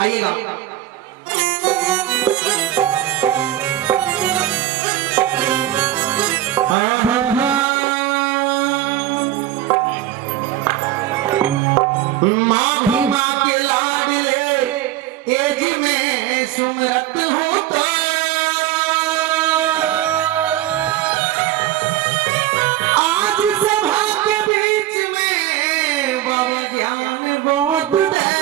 आइएगा। माँ भीमा के लाडले एज में सुमरत हूँ तो आज सभा के बीच में बाबा ज्ञान बहुत है।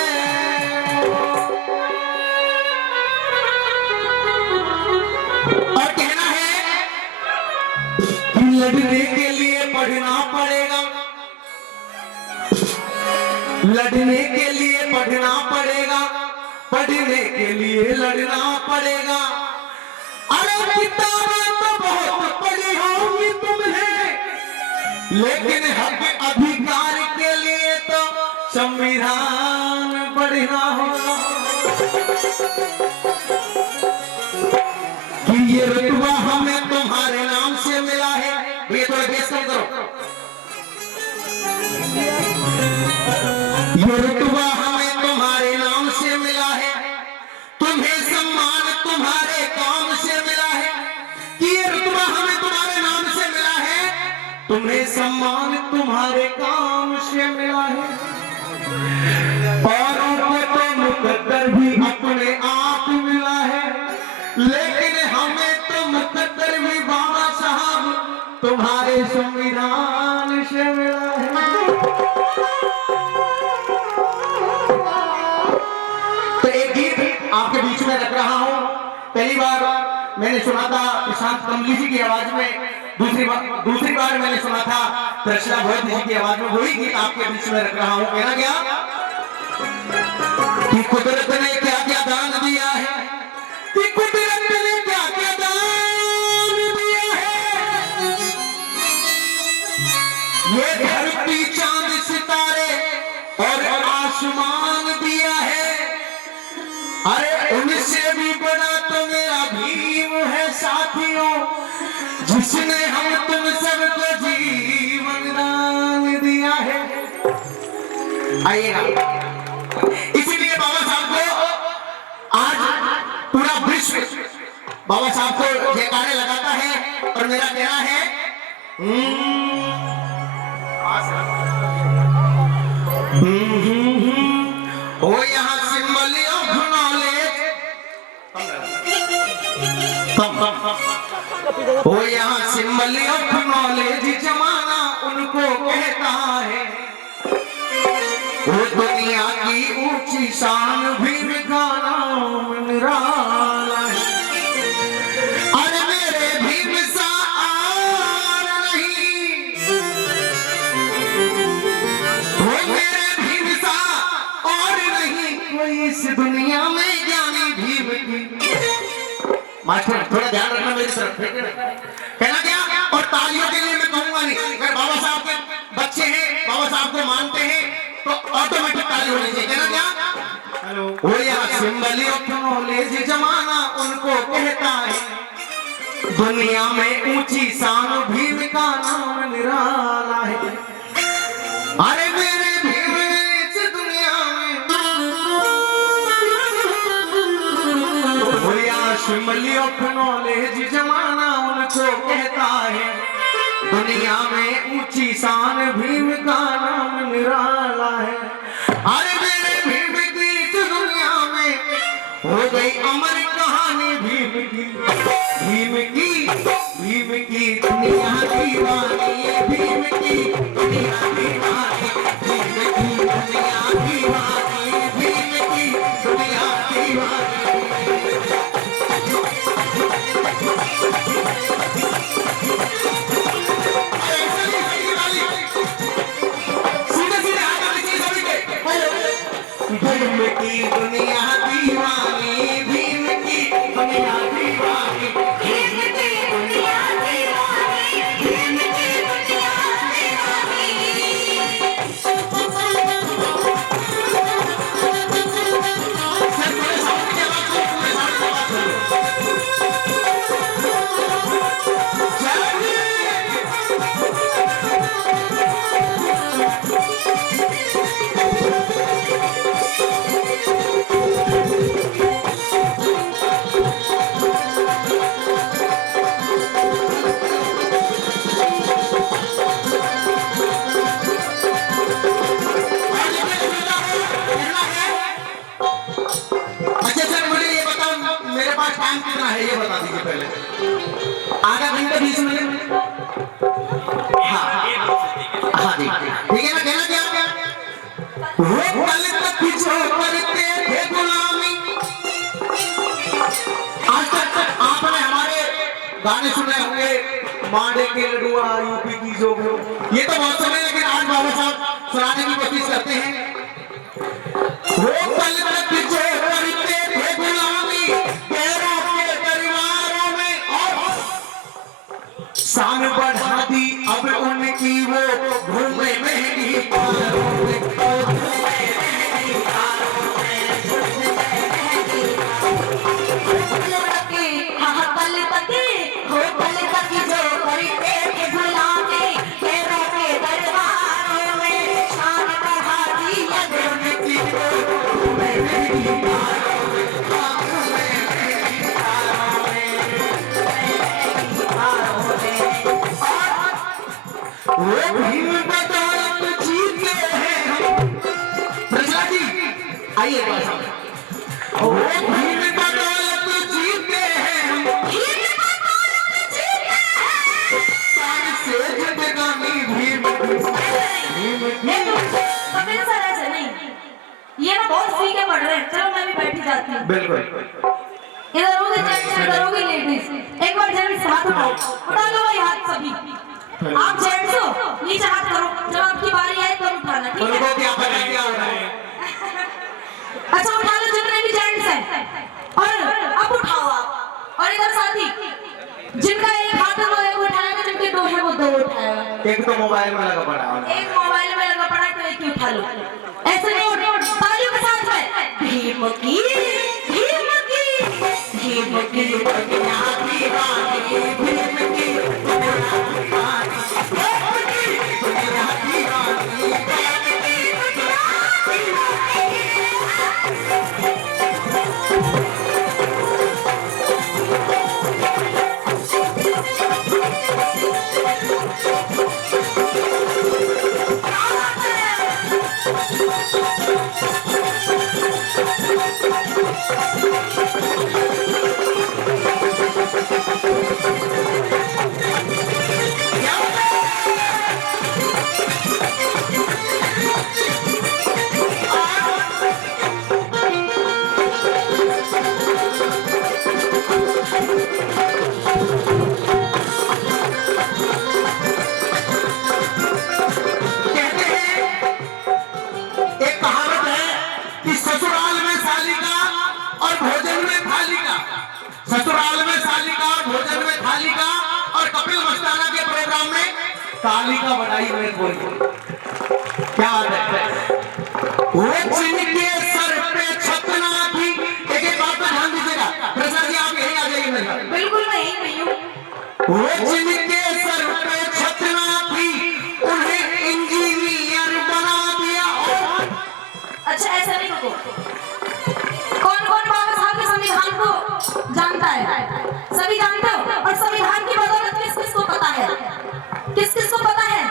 और कहना है कि लड़ने के लिए पढ़ना पड़ेगा, लड़ने के लिए पढ़ना पड़ेगा, पढ़ने के लिए लड़ना पड़ेगा। अरे किताबें तो बहुत पढ़ी होंगी तुमने, लेकिन हक अधिकार के लिए तो संविधान पढ़ना होगा। कि ये रुतबा हमें तुम्हारे नाम से मिला है। ये थोड़ा गेस करो। ये रुतबा हमें तुम्हारे नाम से मिला है, तुम्हें सम्मान तुम्हारे काम से मिला है। कि ये रुतबा हमें तुम्हारे नाम से मिला है, तुम्हें सम्मान तुम्हारे काम से मिला है। और तो मुकद्दर भी अपने आप मिला है, लेकिन हमें तो मुकद्दर भी बाबा साहब तुम्हारे संविधान से मिला है। तो एक गीत आपके बीच में रख रहा हूं। पहली बार मैंने सुना था प्रशांत कमली जी की आवाज में, दूसरी बार मैंने सुना था कृष्णा भोज जी की आवाज में। वही गीत आपके बीच में रख रहा हूं। कहना क्या कि कुदरत ने क्या क्या दान दिया है, कि कुदरत ने क्या क्या दान दिया है। ये धरती चांद सितारे और आसमान दिया है। अरे उनसे भी बड़ा तो मेरा भीम है साथियों, जिसने हम तुम सबको जीवन दान दिया है। आइएगा। इसीलिए बाबा साहब को आज पूरा विश्व बाबा साहब को जयकारे लगाता है। और मेरा कहना है हो यहाँ सिंबल ऑफ नॉलेज, हो यहाँ सिंबल ऑफ नॉलेज जमाना उनको कहता है। वो दुनिया की ऊंची शान भीम का नाम निराला है। अरे मेरे भीम सा और नहीं, वो मेरे भीम सा और नहीं कोई इस दुनिया में ज्ञानी भीम की। मास्टर थोड़ा ध्यान रखना मेरी तरफ। कहना क्या, और तालियों के लिए मैं कहूंगा नहीं, अगर बाबा साहब के बच्चे हैं, बाबा साहब को मानते हैं, तो ऑटोमेटिक ताली होनी चाहिए। कहना क्या, हेलो, वो यार सिंबल ऑफ नॉलेज जमाना उनको कहता है। दुनिया में ऊंची शान भीम का नाम निराला है। अरे मेरे भीम इस दुनिया में, वो यार सिंबल ऑफ नॉलेज जमाना उनको कहता है। दुनिया में ऊंची शान भीम का नाम निराला है। अरे मेरे भीम की इस दुनिया में हो गई अमर कहानी भीम की, भीम की, भीम की दुनिया दीवानी, भीम की दुनिया दीवानी, भीम की दुनिया दीवानी, भीम की दुनिया दीवानी। भीम की दुनिया दीवानी, भीम की दुनिया दीवानी, भीम की दुनिया दीवानी, भीम की दुनिया दीवानी। है ये बता दीजिए पहले। आधा घंटे 20 मिनट। हाँ हाँ जी ठीक है ना। कहना क्या वो पल तक जो करते थे गुलामी। आज तक आपने हमारे गाने सुने होंगे, मांडे के लडुआ, यूपी की जो ये तो बहुत समय, लेकिन आज बाबा साहब सुनाने की कोशिश करते हैं। वो पल तक जो करते थे गुलामी गैरों के परिवारों में, और शान बढ़ा दी अब उनकी वो घूमे मेहंदी पारों में। आइए वो भीम बदौलत जीते हैं, से जिंदगानी भीम कपिल सर ऐसे नहीं, ये ना बहुत फ्री के पढ़ रहे हैं। चलो मैं भी बैठी जाती हूँ। बिल्कुल इधर होगी जेंट्स, इधर होगी लेडीज। एक बार जेंट्स हाथ उठाओ, उठा लो भाई हाथ सभी। आप जेंट्स हो, नीचे हाथ करो, जब आपकी बारी आए तब उठाना, ठीक है? क्या पता क्या हो रहा है। अच्छा उठा लो जितने भी जेंट्स हैं, और अब उठाओ आप। और इधर साथी जिनका एक हाथ है वो एक उठाएगा, जिनके दो है वो दो उठाएगा। एक तो मोबाइल में लगा पड़ा है, एक मोबाइल में लगा पड़ा तो एक ही उठा लो। ऐसे नहीं उठो, तालियों के साथ में भीम की भीम की भीम की दुनिया की रानी, भीम की दुनिया की रानी, दुनिया की रानी, ससुराल में साली का और भोजन में थाली का। और कपिल मस्ताना के प्रोग्राम में ताली का बढ़ाई में बोल क्या बात है। वो जिनके सर पे छतना थी, एक बात पर ध्यान दीजिएगा प्रसाद जी, आप यहीं आ जाइए मेरे साथ। बिल्कुल नहीं। वो जिनके सर पे छतना थी उन्हें इंजीनियर बना दिया। अच्छा ऐसा नहीं, रुको, कौन कौन बाबा साहब के संविधान को जानता है? सभी जानते हो? और संविधान की बदौलत किस किस को पता है? किस किस को पता है?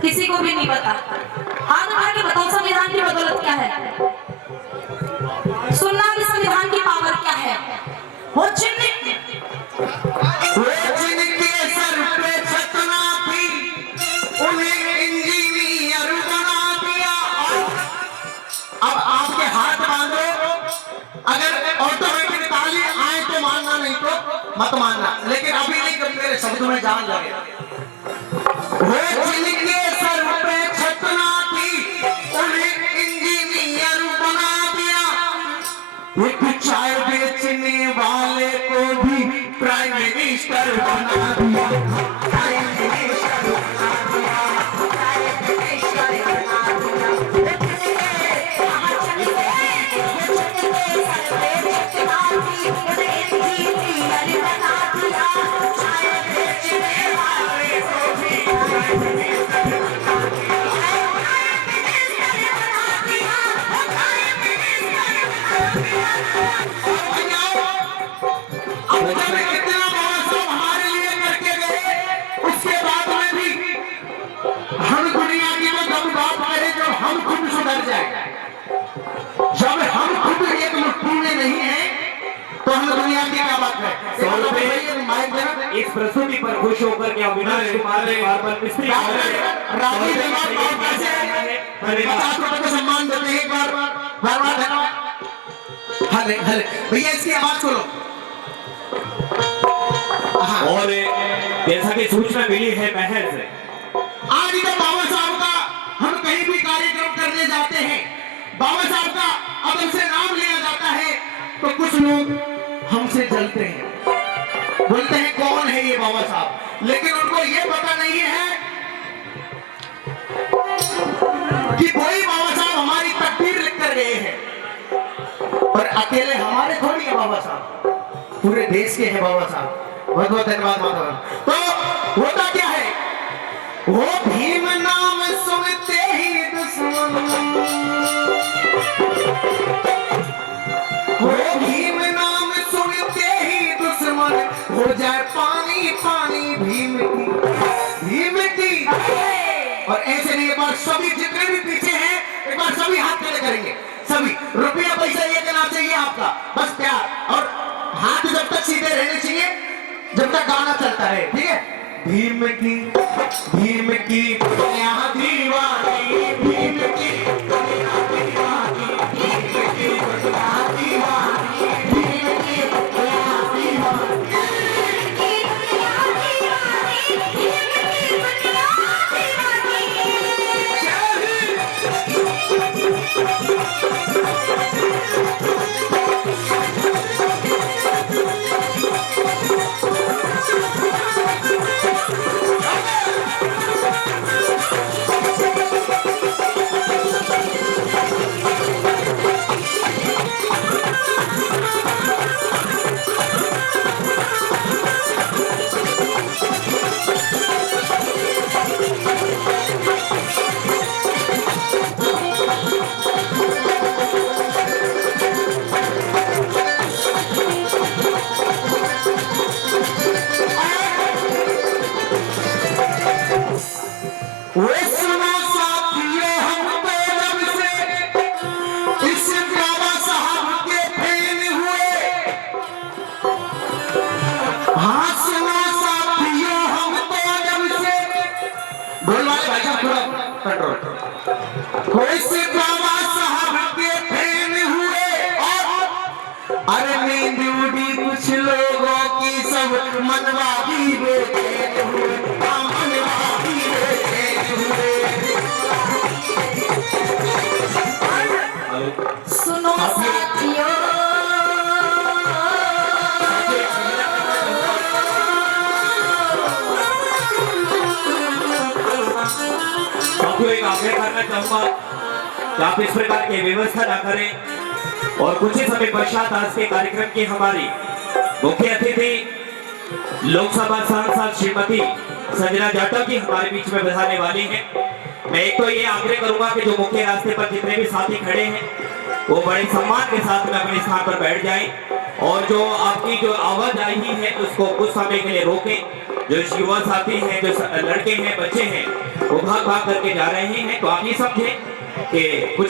किसी को भी नहीं पता। हाथ उठा के बताओ संविधान की बदौलत क्या है? सुनना भी संविधान की पावर क्या है? वो जिनके सर पे छतना थी उन्हें इंजीनियर बना दिया। अब आपके हाथ बांधो, अगर ऑटोमेटिक ताली आए तो मानना, नहीं तो मत मानना, लेकिन अभी नहीं, कभी मेरे शब्दों में जान लगे। वो जिनके सर पे छतना थी उन्हें इंजीनियर बना दिया। एक चाय बेचने वाले को भी प्राइम मिनिस्टर बना दिया। प्राइम मिनिस्टर बना दिया, प्राइम मिनिस्टर बना दिया। जब हम खुद एक मुट्ठी में नहीं है तो हम दुनिया की क्या बात है? 100 रुपए माइक देना। इस प्रस्तुति पर खुश होकर के अविनाश कुमार ने मार्बल मिस्त्री राजी जनाब बहुत पैसे 50 रुपए का सम्मान देते हैं एक बार धन्यवाद। हरे हरे भैया इसकी आवाज खोलो। हाँ। और जैसा कि सूचना मिली है महल से, आज जब बाबा साहब का हम कहीं भी कार्यक्रम करने जाते हैं, बाबा साहब का अब हमसे नाम लिया जाता है तो कुछ लोग हमसे जलते हैं, बोलते हैं कौन है ये बाबा साहब, लेकिन उनको ये पता नहीं है कि कोई बाबा साहब हमारी तकदीर लिख कर गए हैं। और अकेले हमारे थोड़ी है बाबा साहब, पूरे देश के हैं बाबा साहब। बहुत बहुत धन्यवाद माधव। तो होता क्या है, वो भीम नाम सुनते ही दुश्मन, वो भीम नाम सुनते ही दुश्मन हो जाए पानी पानी भीम की। और ऐसे नहीं, एक बार सभी जितने भी पीछे हैं एक बार सभी हाथ खड़े करेंगे, सभी। रुपया पैसा ये कहना चाहिए आपका, बस प्यार, और हाथ जब तक सीधे रहने चाहिए जब तक गाना चलता है, ठीक है। भीम की यहाँ दीवानी, भीम की यहाँ दीवानी, भीम की यहाँ दीवानी, भीम की यहाँ दीवानी। वो सुनो साथियों, हम तो जब से इस बाबा साहब के फैन हुए, हाँ सुनो साथियों, हम तो जब से बोल वाले भाई साहब थोड़ा कंट्रोल, इस बाबा साहब के फैन हुए। और अरे नींद उड़ी कुछ लोगों की, सब मनवा भी बेटे हुए, मनवा भी बेटे हुए। सुनो साथियों, आपको एक आग्रह करना चाहूंगा कि आप इस प्रकार की व्यवस्था न करें, और कुछ ही समय पश्चात आज के कार्यक्रम की हमारी मुख्य अतिथि लोकसभा सांसद श्रीमती संजना जाटव जी हमारे बीच में बधाने वाली हैं। मैं एक तो ये आग्रह करूंगा कि जो मुख्य रास्ते पर जितने भी साथी खड़े हैं वो बड़े सम्मान के साथ में अपने स्थान पर बैठ जाएं, और जो आपकी जो आवाज आई है उसको कुछ समय के लिए रोकें। जो युवा साथी हैं, जो लड़के हैं, बच्चे हैं, वो भाग भाग करके जा रहे हैं, तो आप ये समझें कि कुछ